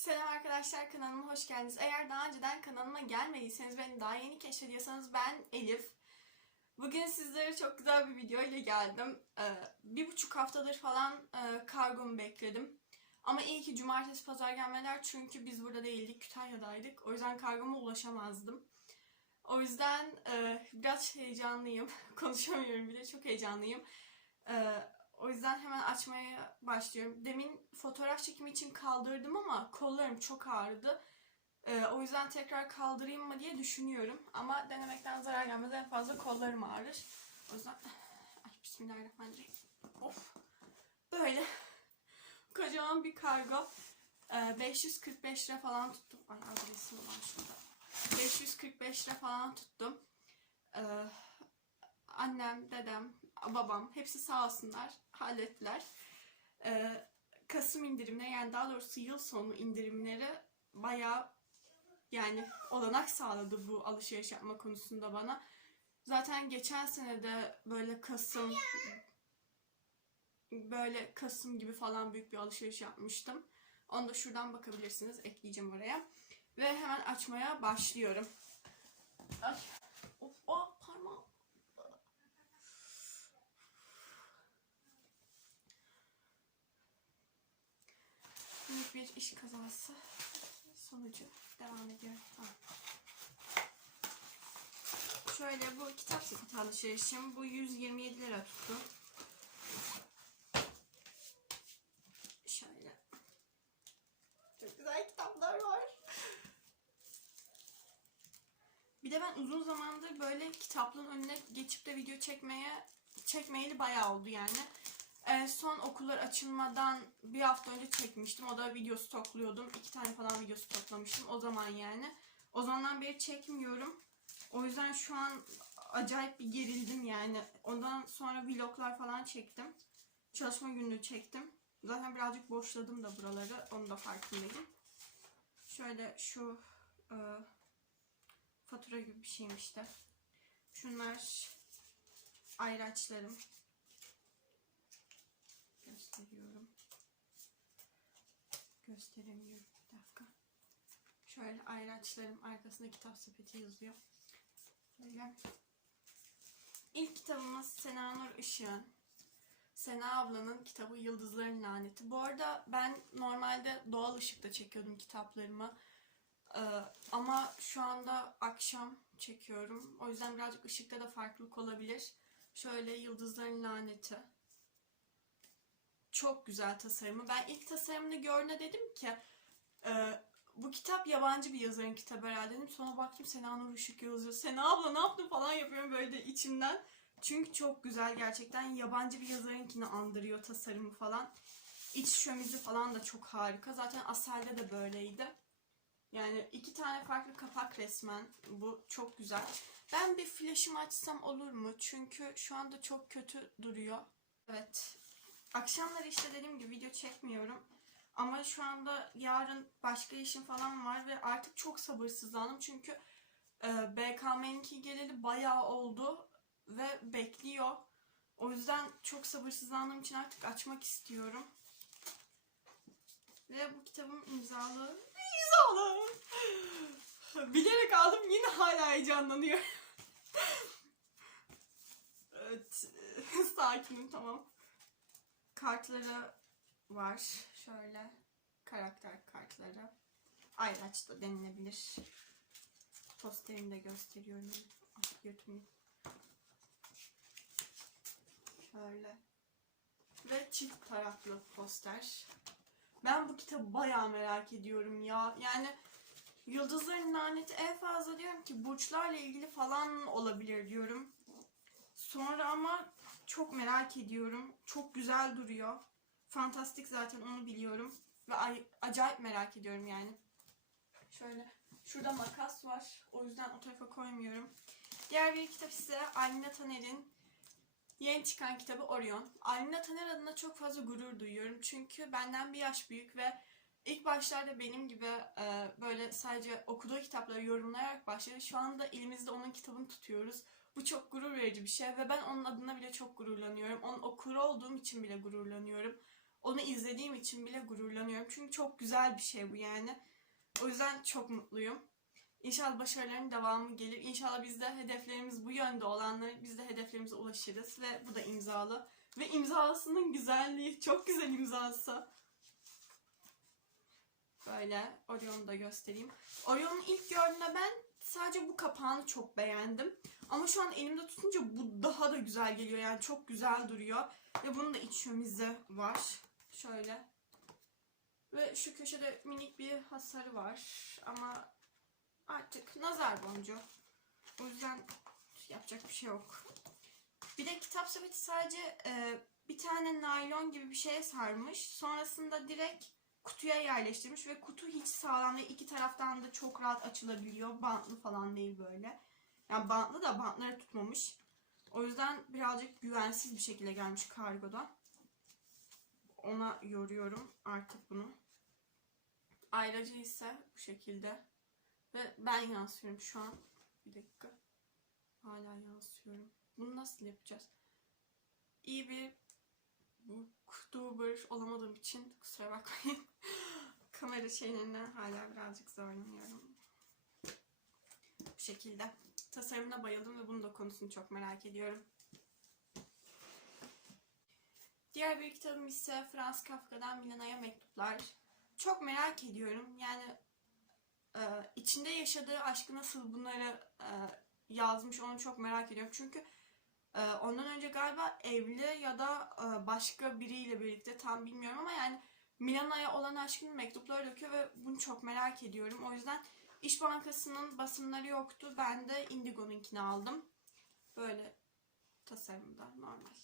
Selam arkadaşlar kanalıma hoş geldiniz. Eğer daha önceden kanalıma gelmediyseniz beni daha yeni keşfediyorsanız ben Elif. Bugün sizlere çok güzel bir video ile geldim. Ee, bir buçuk haftadır falan e, kargomu bekledim. Ama iyi ki cumartesi pazar gelmeler çünkü biz burada değildik Kütahya'daydık. O yüzden kargoma ulaşamazdım. O yüzden e, biraz heyecanlıyım. Konuşamıyorum bile çok heyecanlıyım. Ee, o yüzden hemen açmaya başlıyorum. Demin fotoğraf çekimi için kaldırdım ama kollarım çok ağrıdı. Ee, o yüzden tekrar kaldırayım mı diye düşünüyorum. Ama denemekten zarar gelmez. En fazla kollarım ağrır. O yüzden... Ay bismillahirrahmanirrahim. Of. Böyle. Kocaman bir kargo. Ee, 545 lira falan tuttum. Ay adresim var şurada. 545 lira falan tuttum. Ee, annem, dedem, babam hepsi sağ olsunlar hallettiler. Ee, Kasım indirimine yani daha doğrusu yıl sonu indirimleri bayağı yani olanak sağladı bu alışveriş yapma konusunda bana. Zaten geçen sene de böyle Kasım böyle Kasım gibi falan büyük bir alışveriş yapmıştım. Onu da şuradan bakabilirsiniz. Ekleyeceğim oraya. Ve hemen açmaya başlıyorum. Ay. Of, oh, Bir iş kazası sonucu devam ediyor. Tamam. Şöyle bu kitap sepeti alışverişim. Bu 127 lira tuttu. Şöyle. Çok güzel kitaplar var. Bir de ben uzun zamandır böyle kitaplığın önüne geçip de video çekmeye çekmeyeli bayağı oldu yani. En son okullar açılmadan bir hafta önce çekmiştim. O da video stokluyordum. İki tane falan video stoklamıştım. O zaman yani. O zamandan beri çekmiyorum. O yüzden şu an acayip bir gerildim yani. Ondan sonra vloglar falan çektim. Çalışma günlüğü çektim. Zaten birazcık boşladım da buraları. Onu da farkındayım. Şöyle şu e, fatura gibi bir şeymiş de. Şunlar ayraçlarım gösteriyorum. Gösteremiyorum. Bir dakika. Şöyle ayraçlarım arkasında kitap sepeti yazıyor. Böyle. İlk kitabımız Sena Nur Işık'ın. Sena ablanın kitabı Yıldızların Laneti. Bu arada ben normalde doğal ışıkta çekiyordum kitaplarımı. Ee, ama şu anda akşam çekiyorum. O yüzden birazcık ışıkta da farklılık olabilir. Şöyle Yıldızların Laneti çok güzel tasarımı. Ben ilk tasarımını gördüğümde dedim ki e, bu kitap yabancı bir yazarın kitabı herhalde dedim. Sonra baktım Sena Nur Işık yazıyor. Sena abla ne yaptın falan yapıyorum böyle de içimden. Çünkü çok güzel gerçekten. Yabancı bir yazarınkini andırıyor tasarımı falan. İç şömizi falan da çok harika. Zaten Asel'de de böyleydi. Yani iki tane farklı kapak resmen. Bu çok güzel. Ben bir flaşımı açsam olur mu? Çünkü şu anda çok kötü duruyor. Evet. Akşamları işte dediğim gibi video çekmiyorum. Ama şu anda yarın başka işim falan var ve artık çok sabırsızlandım. Çünkü e, BKM'ninki geleli bayağı oldu ve bekliyor. O yüzden çok sabırsızlandığım için artık açmak istiyorum. Ve bu kitabım imzalı. İmzalı. Bilerek aldım yine hala heyecanlanıyor. evet. Sakinim tamam kartları var. Şöyle karakter kartları. Ayraç da denilebilir. Posterini de gösteriyorum. Ay, götümü. Şöyle. Ve çift taraflı poster. Ben bu kitabı bayağı merak ediyorum ya. Yani Yıldızların Laneti en fazla diyorum ki burçlarla ilgili falan olabilir diyorum. Sonra ama çok merak ediyorum. Çok güzel duruyor. Fantastik zaten onu biliyorum. Ve acayip merak ediyorum yani. Şöyle. Şurada makas var. O yüzden o tarafa koymuyorum. Diğer bir kitap ise Almina Taner'in yeni çıkan kitabı Orion. Almina Taner adına çok fazla gurur duyuyorum. Çünkü benden bir yaş büyük ve ilk başlarda benim gibi e, böyle sadece okuduğu kitapları yorumlayarak başladı. Şu anda elimizde onun kitabını tutuyoruz. Bu çok gurur verici bir şey ve ben onun adına bile çok gururlanıyorum. Onun okuru olduğum için bile gururlanıyorum. onu izlediğim için bile gururlanıyorum. Çünkü çok güzel bir şey bu yani. O yüzden çok mutluyum. İnşallah başarıların devamı gelir. İnşallah biz de hedeflerimiz bu yönde olanları biz de hedeflerimize ulaşırız ve bu da imzalı. Ve imzasının güzelliği çok güzel imzası. Böyle Orion'u da göstereyim. Orion'u ilk gördüğümde ben sadece bu kapağını çok beğendim. Ama şu an elimde tutunca bu daha da güzel geliyor. Yani çok güzel duruyor. Ve bunun da iç şömizi var. Şöyle. Ve şu köşede minik bir hasarı var. Ama artık nazar boncuğu. O yüzden yapacak bir şey yok. Bir de kitap sepeti sadece e, bir tane naylon gibi bir şeye sarmış. Sonrasında direkt kutuya yerleştirmiş ve kutu hiç sağlam ve iki taraftan da çok rahat açılabiliyor. Bantlı falan değil böyle. Yani bantlı da bantları tutmamış. O yüzden birazcık güvensiz bir şekilde gelmiş kargoda. Ona yoruyorum artık bunu. Ayrıca ise bu şekilde. Ve ben yansıyorum şu an. Bir dakika. Hala yansıyorum. Bunu nasıl yapacağız? İyi bir booktuber olamadığım için kusura bakmayın. Kamera şeylerinden hala birazcık zorlanıyorum. Bu şekilde. Tasarımına bayıldım ve bunun da konusunu çok merak ediyorum. Diğer bir kitabım ise Franz Kafka'dan Milena'ya Mektuplar. Çok merak ediyorum. Yani e, içinde yaşadığı aşkı nasıl bunları e, yazmış onu çok merak ediyorum. Çünkü e, ondan önce galiba evli ya da e, başka biriyle birlikte tam bilmiyorum ama yani Milana'ya olan aşkını mektuplara döküyor ve bunu çok merak ediyorum. O yüzden İş Bankası'nın basımları yoktu. Ben de Indigo'nunkini aldım. Böyle tasarımda normal.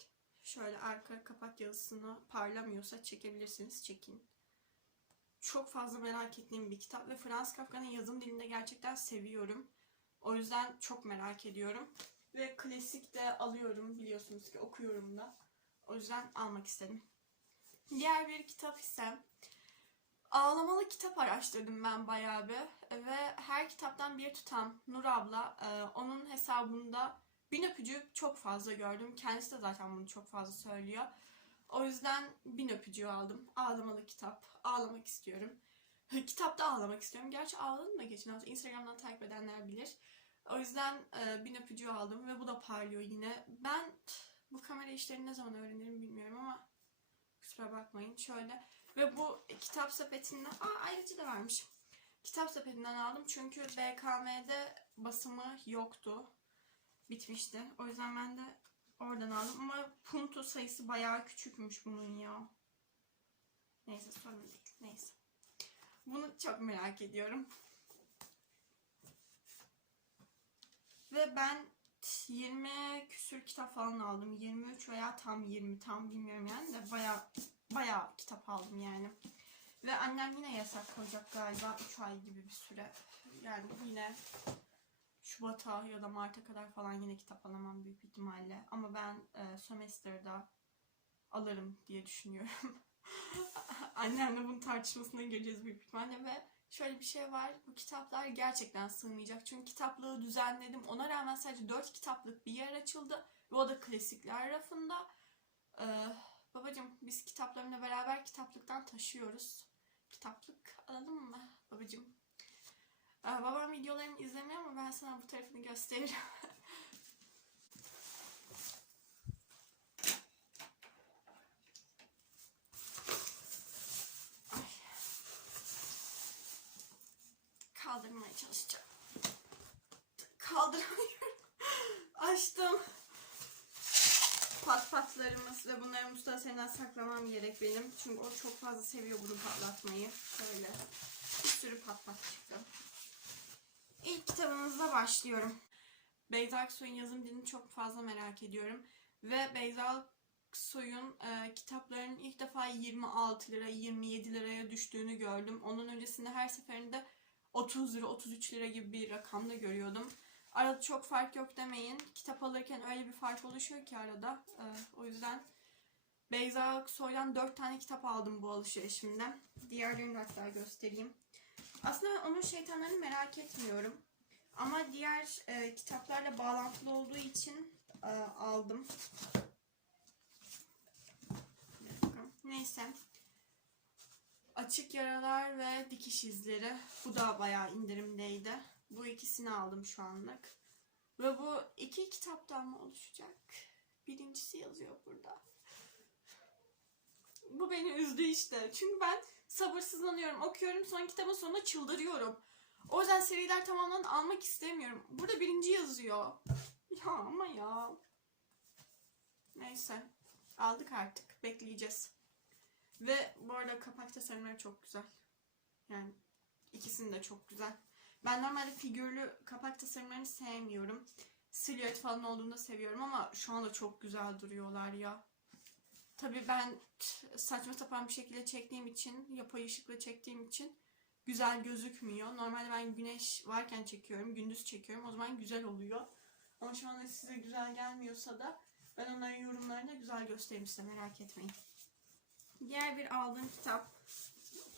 Şöyle arka kapak yazısını parlamıyorsa çekebilirsiniz. Çekin. Çok fazla merak ettiğim bir kitap ve Franz Kafka'nın yazım dilini de gerçekten seviyorum. O yüzden çok merak ediyorum. Ve klasik de alıyorum biliyorsunuz ki okuyorum da. O yüzden almak istedim. Diğer bir kitap ise ağlamalı kitap araştırdım ben bayağı bir. Ve her kitaptan bir tutam Nur abla e, onun hesabında bin öpücük çok fazla gördüm. Kendisi de zaten bunu çok fazla söylüyor. O yüzden bin öpücüğü aldım. Ağlamalı kitap. Ağlamak istiyorum. Kitapta ağlamak istiyorum. Gerçi ağladım da geçen hafta. Instagram'dan takip edenler bilir. O yüzden e, bin öpücüğü aldım ve bu da parlıyor yine. Ben bu kamera işlerini ne zaman öğrenirim bilmiyorum ama kusura bakmayın. Şöyle ve bu kitap sepetinden aa ayrıca da varmış. Kitap sepetinden aldım çünkü BKM'de basımı yoktu. Bitmişti. O yüzden ben de oradan aldım ama punto sayısı bayağı küçükmüş bunun ya. Neyse sorun değil. Neyse. Bunu çok merak ediyorum. Ve ben 20 küsür kitap falan aldım. 23 veya tam 20 tam bilmiyorum yani de baya baya kitap aldım yani. Ve annem yine yasak koyacak galiba 3 ay gibi bir süre. Yani yine Şubat'a ya da Mart'a kadar falan yine kitap alamam büyük ihtimalle. Ama ben e, sömestrda alırım diye düşünüyorum. Annemle bunun tartışmasına gireceğiz büyük ihtimalle ve şöyle bir şey var. Bu kitaplar gerçekten sığmayacak. Çünkü kitaplığı düzenledim. Ona rağmen sadece 4 kitaplık bir yer açıldı. Ve o da klasikler rafında. Ee, babacım biz kitaplarımla beraber kitaplıktan taşıyoruz. Kitaplık alalım mı babacım? Ee, babam videolarımı izlemiyor ama ben sana bu tarafını gösteririm. Ay. Kaldırmaya çalışacağım. Kaldıramıyorum. Açtım. Pat patlarımız ve bunları Mustafa senden saklamam gerek benim. Çünkü o çok fazla seviyor bunu patlatmayı. Böyle bir sürü pat pat çıktı. İlk kitabımızla başlıyorum. Beyza Aksoy'un yazım dilini çok fazla merak ediyorum. Ve Beyza Aksoy'un e, kitaplarının ilk defa 26 lira, 27 liraya düştüğünü gördüm. Onun öncesinde her seferinde 30 lira, 33 lira gibi bir rakamda görüyordum. Arada çok fark yok demeyin. Kitap alırken öyle bir fark oluşuyor ki arada. E, o yüzden Beyza Aksoy'dan 4 tane kitap aldım bu alışverişimde. Diğerlerini hatta göstereyim. Aslında onun şeytanlarını merak etmiyorum. Ama diğer e, kitaplarla bağlantılı olduğu için e, aldım. Neyse. Açık Yaralar ve Dikiş İzleri. Bu da bayağı indirimdeydi. Bu ikisini aldım şu anlık. Ve bu iki kitaptan mı oluşacak? Birincisi yazıyor burada. Bu beni üzdü işte. Çünkü ben sabırsızlanıyorum. Okuyorum sonra kitabın sonunda çıldırıyorum. O yüzden seriler tamamen almak istemiyorum. Burada birinci yazıyor. Ya ama ya. Neyse. Aldık artık. Bekleyeceğiz. Ve bu arada kapak tasarımları çok güzel. Yani ikisini de çok güzel. Ben normalde figürlü kapak tasarımlarını sevmiyorum. Silüet falan olduğunda seviyorum ama şu anda çok güzel duruyorlar ya. Tabii ben saçma sapan bir şekilde çektiğim için, yapay ışıkla çektiğim için güzel gözükmüyor. Normalde ben güneş varken çekiyorum, gündüz çekiyorum. O zaman güzel oluyor. Ama şu anda size güzel gelmiyorsa da ben onların yorumlarını güzel gösteririm size merak etmeyin. Diğer bir aldığım kitap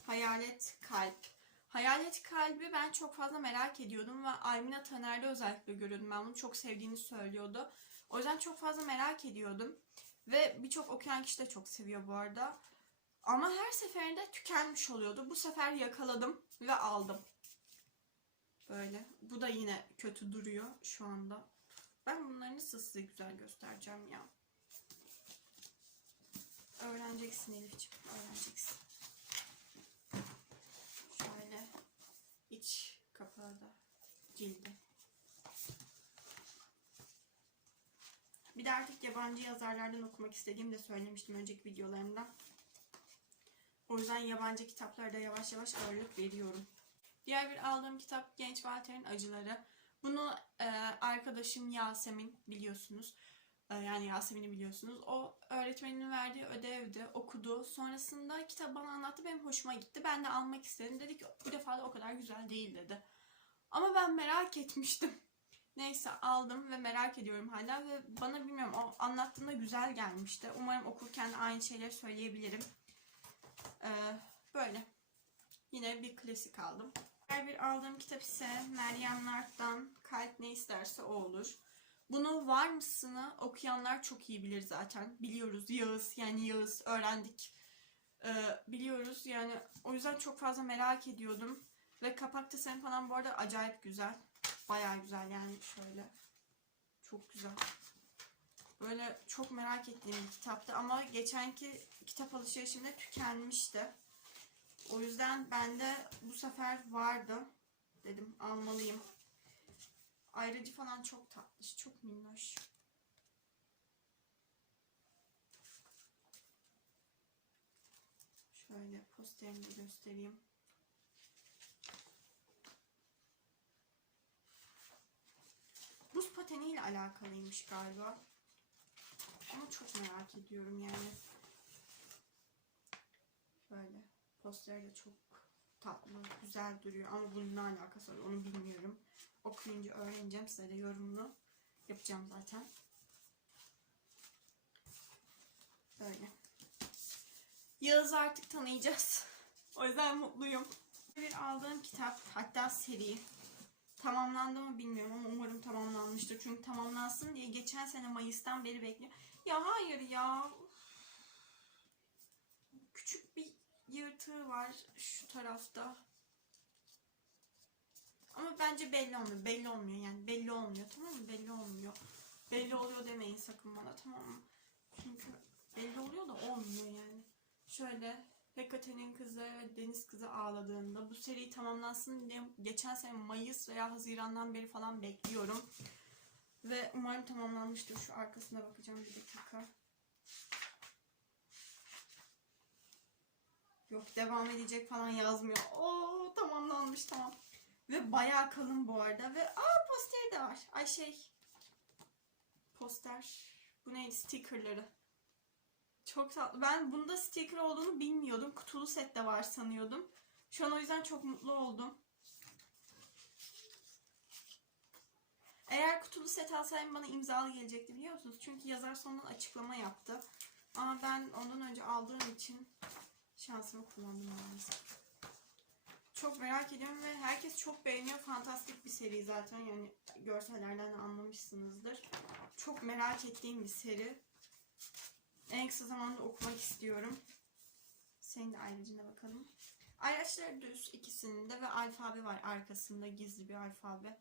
Hayalet Kalp. Hayalet Kalbi ben çok fazla merak ediyordum ve Aymina Taner'de özellikle görüyordum. Ben bunu çok sevdiğini söylüyordu. O yüzden çok fazla merak ediyordum. Ve birçok okuyan kişi de çok seviyor bu arada. Ama her seferinde tükenmiş oluyordu. Bu sefer yakaladım ve aldım. Böyle. Bu da yine kötü duruyor şu anda. Ben bunları nasıl size güzel göstereceğim ya. Öğreneceksin Elif'ciğim. Öğreneceksin. Şöyle iç kapağı da cildi. Bir de artık yabancı yazarlardan okumak istediğimi de söylemiştim önceki videolarımda. O yüzden yabancı kitaplarda yavaş yavaş ağırlık veriyorum. Diğer bir aldığım kitap Genç Walter'in Acıları. Bunu e, arkadaşım Yasemin biliyorsunuz. E, yani Yasemin'i biliyorsunuz. O öğretmeninin verdiği ödevdi, okudu. Sonrasında kitap bana anlattı. Benim hoşuma gitti. Ben de almak istedim. Dedi ki bu defa da o kadar güzel değil dedi. Ama ben merak etmiştim. Neyse aldım ve merak ediyorum hala ve bana bilmiyorum o anlattığında güzel gelmişti. Umarım okurken aynı şeyleri söyleyebilirim. Ee, böyle. Yine bir klasik aldım. Diğer bir aldığım kitap ise Meryem Nart'tan Kalp Ne İsterse O Olur. Bunu var mısını okuyanlar çok iyi bilir zaten. Biliyoruz Yağız yani Yağız öğrendik. Ee, biliyoruz yani o yüzden çok fazla merak ediyordum. Ve kapak tasarım falan bu arada acayip güzel. Bayağı güzel yani şöyle. Çok güzel. Böyle çok merak ettiğim bir kitaptı ama geçenki kitap alışverişimde tükenmişti. O yüzden bende bu sefer vardı. Dedim almalıyım. Ayrıcı falan çok tatlış, çok minnoş. Şöyle posterini de göstereyim. Buz pateniyle alakalıymış galiba. Ama çok merak ediyorum yani. Böyle posteri de çok tatlı, güzel duruyor ama bunun ne alakası var onu bilmiyorum. Okuyunca öğreneceğim size de yorumunu yapacağım zaten. Böyle. Yağız'ı artık tanıyacağız. o yüzden mutluyum. Bir aldığım kitap hatta seri tamamlandı mı bilmiyorum ama umarım tamamlanmıştır. Çünkü tamamlansın diye geçen sene Mayıs'tan beri bekliyor. Ya hayır ya. Küçük bir yırtığı var şu tarafta. Ama bence belli olmuyor. Belli olmuyor yani. Belli olmuyor tamam mı? Belli olmuyor. Belli oluyor demeyin sakın bana tamam mı? Çünkü belli oluyor da olmuyor yani. Şöyle Hekate'nin kızı ve Deniz kızı ağladığında bu seri tamamlansın diye geçen sene Mayıs veya Haziran'dan beri falan bekliyorum. Ve umarım tamamlanmıştır. Şu arkasına bakacağım bir dakika. Yok devam edecek falan yazmıyor. Oo tamamlanmış tamam. Ve bayağı kalın bu arada. Ve aa posteri de var. Ay şey. Poster. Bu ne? Stickerları. Çok tatlı. Ben bunda sticker olduğunu bilmiyordum. Kutulu set de var sanıyordum. Şu an o yüzden çok mutlu oldum. Eğer kutulu set alsaydım bana imzalı gelecekti biliyor musunuz? Çünkü yazar sonunda açıklama yaptı. Ama ben ondan önce aldığım için şansımı kullandım maalesef. Çok merak ediyorum ve herkes çok beğeniyor. Fantastik bir seri zaten yani görsellerden de anlamışsınızdır. Çok merak ettiğim bir seri. En kısa zamanda okumak istiyorum. Senin de ayrıcına bakalım. Ayraçları düz ikisinde ve alfabe var arkasında gizli bir alfabe.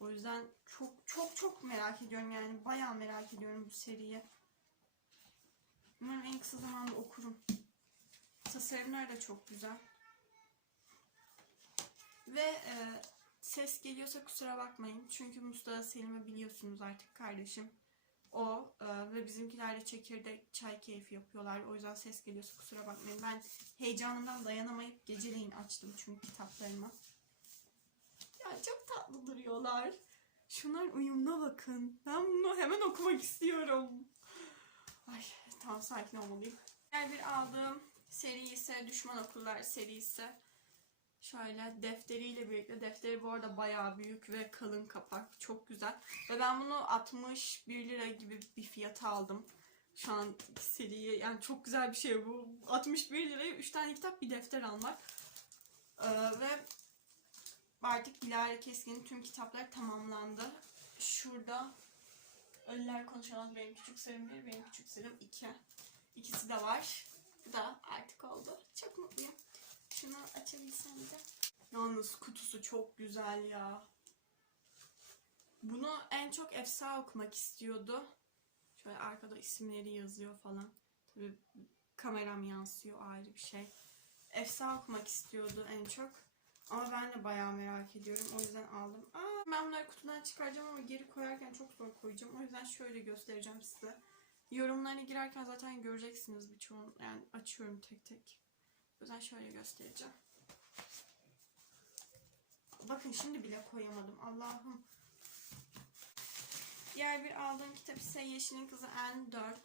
O yüzden çok çok çok merak ediyorum yani bayağı merak ediyorum bu seriyi. Umarım en kısa zamanda okurum. Tasarımlar da çok güzel. Ve e, ses geliyorsa kusura bakmayın. Çünkü Mustafa Selim'i biliyorsunuz artık kardeşim. O e, ve bizimkiler de çekirdek çay keyfi yapıyorlar. O yüzden ses geliyorsa kusura bakmayın. Ben heyecanımdan dayanamayıp geceleyin açtım çünkü kitaplarımı. Ya çok tatlı duruyorlar. Şunlar uyumuna bakın. Ben bunu hemen okumak istiyorum. Ay tamam sakin olmalıyım. Diğer bir aldığım seri ise Düşman Okullar serisi. Şöyle defteriyle birlikte. Defteri bu arada bayağı büyük ve kalın kapak. Çok güzel. Ve ben bunu 61 lira gibi bir fiyata aldım. Şu an seriyi yani çok güzel bir şey bu. 61 liraya 3 tane kitap bir defter almak. Ee, ve artık Dilara Keskin'in tüm kitapları tamamlandı. Şurada Ölüler Konuşamaz benim küçük sırrım 1, benim küçük sırrım 2. İkisi de var. Bu da artık oldu. Çok mutluyum. Şunu açabilsem de. Yalnız kutusu çok güzel ya. Bunu en çok Efsa okumak istiyordu. Şöyle arkada isimleri yazıyor falan. Tabii kameram yansıyor ayrı bir şey. Efsa okumak istiyordu en çok. Ama ben de bayağı merak ediyorum. O yüzden aldım. Aa, ben bunları kutudan çıkaracağım ama geri koyarken çok zor koyacağım. O yüzden şöyle göstereceğim size. Yorumlarına girerken zaten göreceksiniz birçoğunu. Yani açıyorum tek tek. O şöyle göstereceğim. Bakın şimdi bile koyamadım. Allah'ım. Diğer bir aldığım kitap ise Yeşil'in Kızı N4.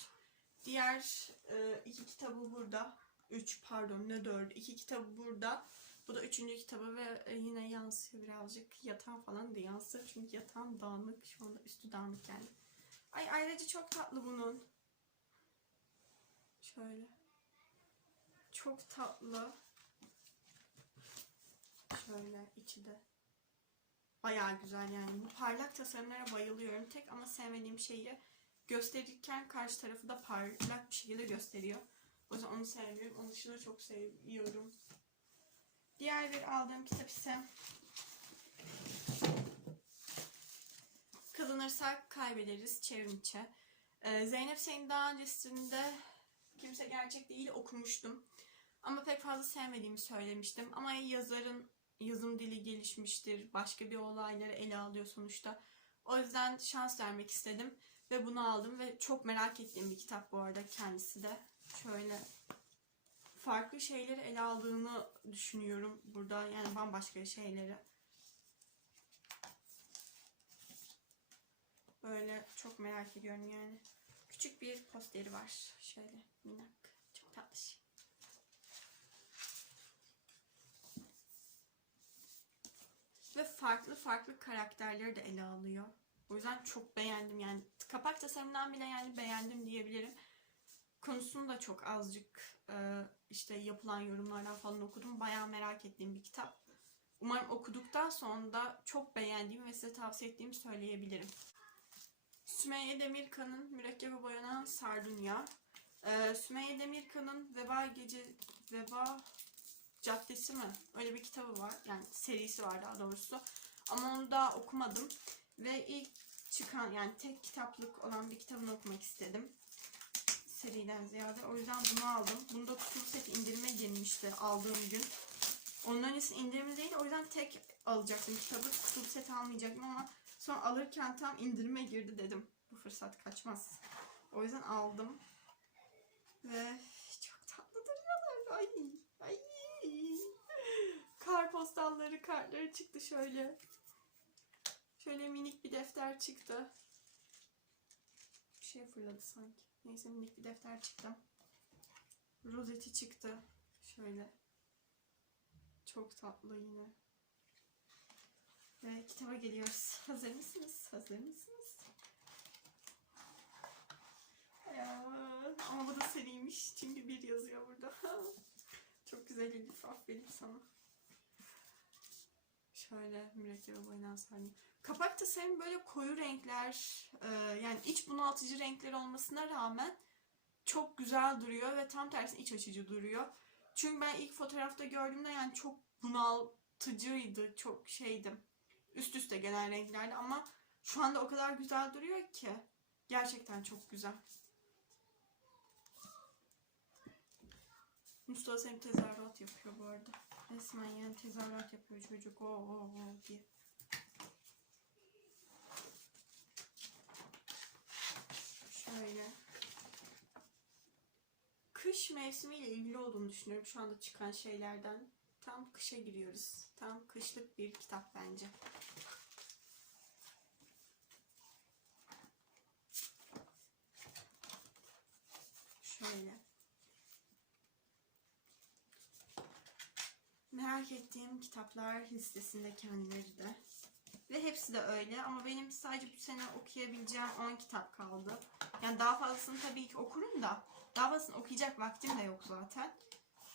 Diğer e, iki kitabı burada. Üç pardon ne dördü. İki kitabı burada. Bu da üçüncü kitabı ve e, yine yansıyor birazcık. Yatağım falan da yansır. Çünkü yatağım dağınık. Şu anda üstü dağınık yani. Ay ayrıca çok tatlı bunun. Şöyle. Çok tatlı. Şöyle içi de. Bayağı güzel yani. Bu parlak tasarımlara bayılıyorum. Tek ama sevmediğim şeyi gösterirken karşı tarafı da parlak bir şekilde gösteriyor. O yüzden onu sevmiyorum. Onun dışında çok seviyorum. Diğer bir aldığım kitap ise Kazanırsak kaybederiz çevrimiçe. Ee, Zeynep Senin daha öncesinde Kimse Gerçek Değil okumuştum. Ama pek fazla sevmediğimi söylemiştim. Ama yazarın yazım dili gelişmiştir. Başka bir olayları ele alıyor sonuçta. O yüzden şans vermek istedim. Ve bunu aldım ve çok merak ettiğim bir kitap bu arada kendisi de. Şöyle farklı şeyleri ele aldığını düşünüyorum burada. Yani bambaşka şeyleri. Böyle çok merak ediyorum yani. Küçük bir posteri var. Şöyle minak. Çok tatlış. Ve farklı farklı karakterleri de ele alıyor. O yüzden çok beğendim yani. Kapak tasarımından bile yani beğendim diyebilirim. Konusunu da çok azıcık e, işte yapılan yorumlardan falan okudum. Bayağı merak ettiğim bir kitap. Umarım okuduktan sonra da çok beğendiğim ve size tavsiye ettiğimi söyleyebilirim. Sümeyye Demirkan'ın Mürekkebe Boyanan Sardunya. Ee, Sümeyye Demirkan'ın Veba Gece Veba Caddesi mi? Öyle bir kitabı var. Yani serisi var daha doğrusu. Ama onu da okumadım. Ve ilk çıkan yani tek kitaplık olan bir kitabını okumak istedim. Seriden ziyade. O yüzden bunu aldım. Bunu da kutulu set indirime girmişti aldığım gün. Onun öncesi indirimli değil. O yüzden tek alacaktım kitabı. Kutulu set almayacaktım ama sonra alırken tam indirime girdi dedim. Bu fırsat kaçmaz. O yüzden aldım. Ve çok tatlı duruyorlar. Ay, ay. Kar postalları, kartları çıktı şöyle. Şöyle minik bir defter çıktı. Bir şey fırladı sanki. Neyse minik bir defter çıktı. Rozeti çıktı. Şöyle. Çok tatlı yine. Ve kitaba geliyoruz. Hazır mısınız? Hazır mısınız? Ya, ama bu da seriymiş. Çünkü bir yazıyor burada. Çok güzel Elif. Aferin sana. Şöyle mürekkebe boyanan sarnı. Kapak tasarımı böyle koyu renkler, e, yani iç bunaltıcı renkler olmasına rağmen çok güzel duruyor ve tam tersi iç açıcı duruyor. Çünkü ben ilk fotoğrafta gördüğümde yani çok bunaltıcıydı, çok şeydi. Üst üste gelen renklerdi ama şu anda o kadar güzel duruyor ki. Gerçekten çok güzel. Mustafa Selim tezahürat yapıyor bu arada. Resmen yani tezahürat yapıyor çocuk. Oo, oo, oo diye. Şöyle. Kış mevsimiyle ilgili olduğunu düşünüyorum şu anda çıkan şeylerden. Tam kışa giriyoruz. Tam kışlık bir kitap bence. Şöyle. Merak ettiğim kitaplar listesinde kendileri de. Ve hepsi de öyle ama benim sadece bu sene okuyabileceğim 10 kitap kaldı. Yani daha fazlasını tabii ki okurum da daha fazlasını okuyacak vaktim de yok zaten.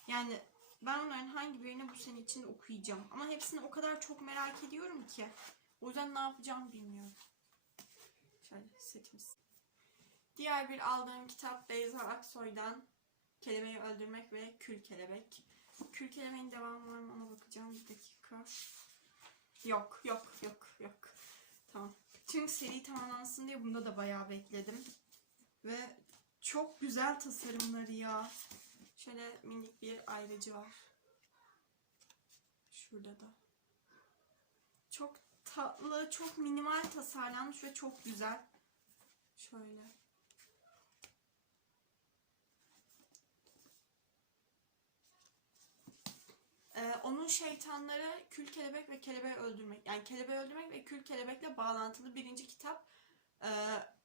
Yani ben onların hangi birini bu sene içinde okuyacağım. Ama hepsini o kadar çok merak ediyorum ki. O yüzden ne yapacağımı bilmiyorum. Şöyle setimiz. Diğer bir aldığım kitap Beyza Aksoy'dan Kelebeği Öldürmek ve Kül Kelebek. Kül Kelebeğin devamı var mı ona bakacağım bir dakika. Yok yok yok yok. Tamam. Çünkü seri tamamlansın diye bunda da bayağı bekledim. Ve çok güzel tasarımları ya. Şöyle minik bir ayrıcı var. Şurada da. Çok tatlı, çok minimal tasarlanmış ve çok güzel. Şöyle. Ee, onun şeytanları Kül Kelebek ve Kelebeği Öldürmek. Yani Kelebeği Öldürmek ve Kül Kelebek'le bağlantılı birinci kitap. Ee,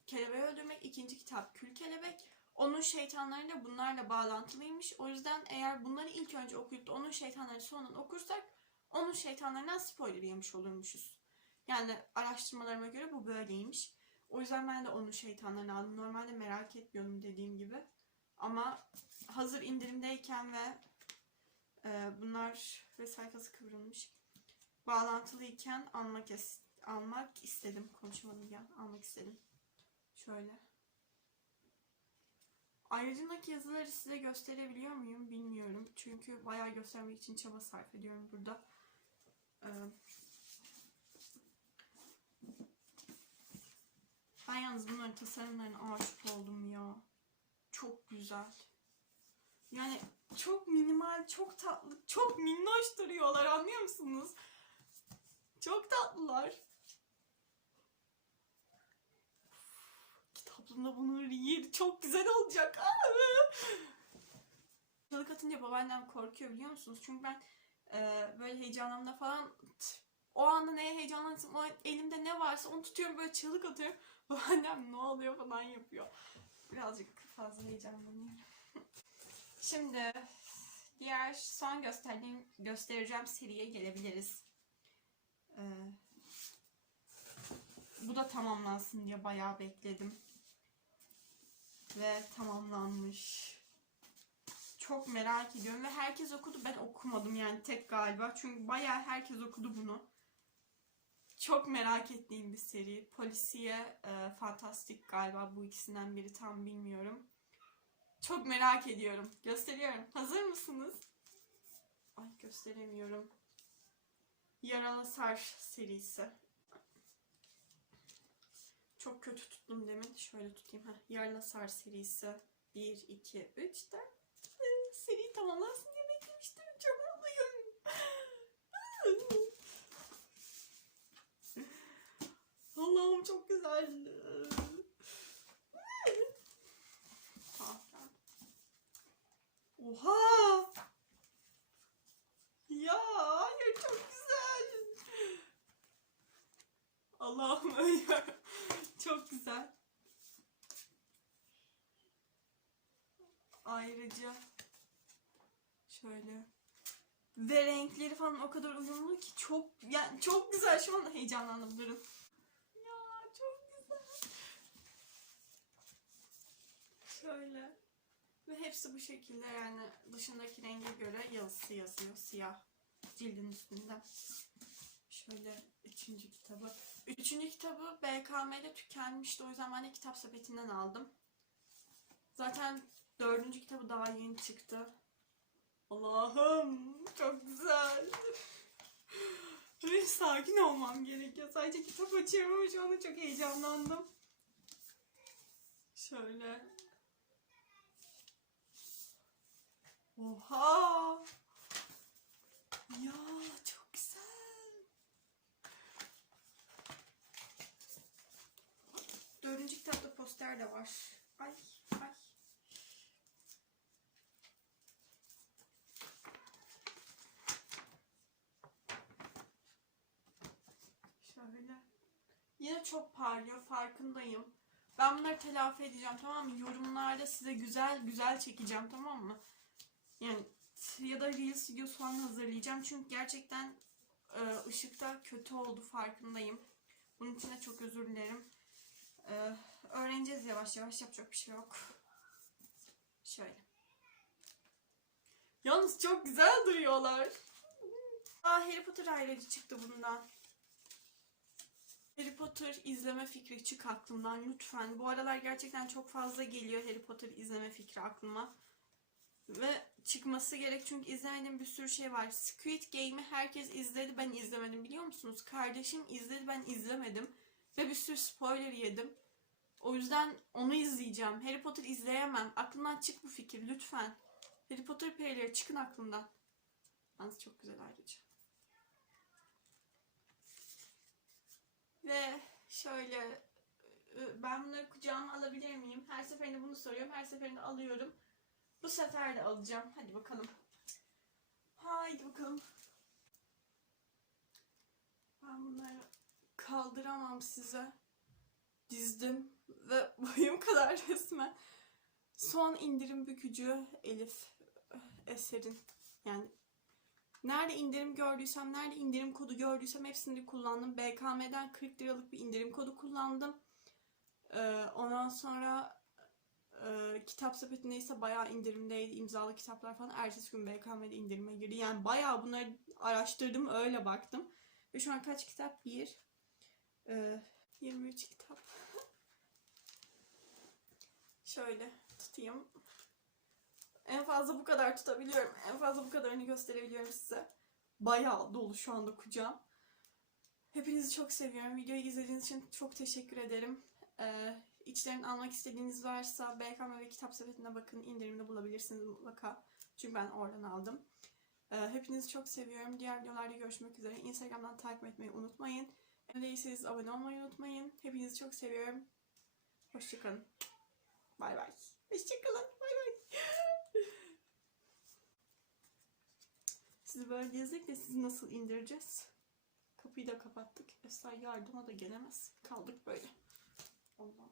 Kelebeği Öldürmek ikinci kitap Kül Kelebek. Onun şeytanları da bunlarla bağlantılıymış. O yüzden eğer bunları ilk önce okuyup da onun şeytanları sonradan okursak onun şeytanlarından spoiler yemiş olurmuşuz. Yani araştırmalarıma göre bu böyleymiş. O yüzden ben de onun şeytanlarını aldım. Normalde merak etmiyordum dediğim gibi. Ama hazır indirimdeyken ve e, bunlar ve sayfası kıvrılmış. Bağlantılıyken almak almak istedim. Konuşamadım ya. Almak istedim. Şöyle. Ayrıcındaki yazıları size gösterebiliyor muyum bilmiyorum. Çünkü bayağı göstermek için çaba sarf ediyorum burada. Ee, ben yalnız bunların tasarımlarına aşık oldum ya. Çok güzel. Yani çok minimal, çok tatlı, çok minnoş duruyorlar anlıyor musunuz? Çok tatlılar. Kitaplığımda bunun yeri çok güzel olacak. Aa! Çalık atınca babaannem korkuyor biliyor musunuz? Çünkü ben e, böyle heyecanlandığımda falan o anda neye an elimde ne varsa onu tutuyorum böyle çığlık atıyorum. Babaannem ne oluyor falan yapıyor. Birazcık fazla heyecanlanıyorum. Şimdi diğer son gösterdiğim göstereceğim seriye gelebiliriz. Ee, bu da tamamlansın diye bayağı bekledim. Ve tamamlanmış. Çok merak ediyorum ve herkes okudu ben okumadım yani tek galiba. Çünkü bayağı herkes okudu bunu. Çok merak ettiğim bir seri. Polisiye, e, fantastik galiba bu ikisinden biri tam bilmiyorum. Çok merak ediyorum. Gösteriyorum. Hazır mısınız? Ay gösteremiyorum. Yaralı Sar serisi. Çok kötü tuttum demin. Şöyle tutayım. Heh. Yaralı Sar serisi. 1, 2, 3, 4. Seri tamamlansın diye beklemiştim. Çok mutluyum. Allah'ım çok güzel. Tamam, tamam. Oha! Ya hayır çok güzel. Allah'ım ölüyorum. Çok güzel. Ayrıca şöyle ve renkleri falan o kadar uyumlu ki çok yani çok güzel şu an heyecanlandım durun. Ya çok güzel. Şöyle. Ve hepsi bu şekilde yani dışındaki renge göre yazısı yazıyor. Siyah cildin üstünde. Şöyle üçüncü kitabı. Üçüncü kitabı BKM'de tükenmişti. O yüzden ben de kitap sepetinden aldım. Zaten dördüncü kitabı daha yeni çıktı. Allah'ım çok güzel. Böyle sakin olmam gerekiyor. Sadece kitap açıyorum ama şu anda çok heyecanlandım. Şöyle. Oha! Ya çok güzel. Dördüncü kitapta poster de var. Ay ay. Şöyle. Yine çok parlıyor farkındayım. Ben bunları telafi edeceğim tamam mı? Yorumlarda size güzel güzel çekeceğim tamam mı? Yani ya da Reels videosu falan hazırlayacağım. Çünkü gerçekten e, ışıkta kötü oldu farkındayım. Bunun için de çok özür dilerim. E, öğreneceğiz yavaş yavaş yapacak bir şey yok. Şöyle. Yalnız çok güzel duruyorlar. Aa Harry Potter ailesi çıktı bundan. Harry Potter izleme fikri çık aklımdan lütfen. Bu aralar gerçekten çok fazla geliyor Harry Potter izleme fikri aklıma. Ve çıkması gerek çünkü izlemediğim bir sürü şey var. Squid Game'i herkes izledi ben izlemedim biliyor musunuz? Kardeşim izledi ben izlemedim. Ve bir sürü spoiler yedim. O yüzden onu izleyeceğim. Harry Potter izleyemem. Aklımdan çık bu fikir lütfen. Harry Potter perileri çıkın aklımdan. Yalnız çok güzel ayrıca. Ve şöyle e, ben bunları kucağıma alabilir miyim? Her seferinde bunu soruyorum. Her seferinde alıyorum. Bu sefer de alacağım. Hadi bakalım. Haydi bakalım. Ben bunları kaldıramam size. Dizdim ve boyum kadar resmen. Son indirim bükücü Elif eh, Eser'in. Yani nerede indirim gördüysem, nerede indirim kodu gördüysem hepsini kullandım. BKM'den 40 liralık bir indirim kodu kullandım. Ee, ondan sonra e, kitap sepetinde ise bayağı indirimdeydi. imzalı kitaplar falan. Ertesi gün BKM'de indirime girdi. Yani bayağı bunları araştırdım, öyle baktım. Ve şu an kaç kitap? 1, 23 kitap. Şöyle tutayım. En fazla bu kadar tutabiliyorum. En fazla bu kadarını gösterebiliyorum size. Bayağı dolu şu anda kucağım. Hepinizi çok seviyorum. Videoyu izlediğiniz için çok teşekkür ederim. Ee, içlerini almak istediğiniz varsa BKM ve kitap sepetine bakın. indirimde bulabilirsiniz mutlaka. Çünkü ben oradan aldım. Ee, hepinizi çok seviyorum. Diğer videolarda görüşmek üzere. Instagram'dan takip etmeyi unutmayın. Değilseniz abone olmayı unutmayın. Hepinizi çok seviyorum. Hoşçakalın. Bay bay. Hoşçakalın. Bay bay. Sizi böyle gezdik de sizi nasıl indireceğiz? Kapıyı da kapattık. Esra yardıma da gelemez. Kaldık böyle. Allah.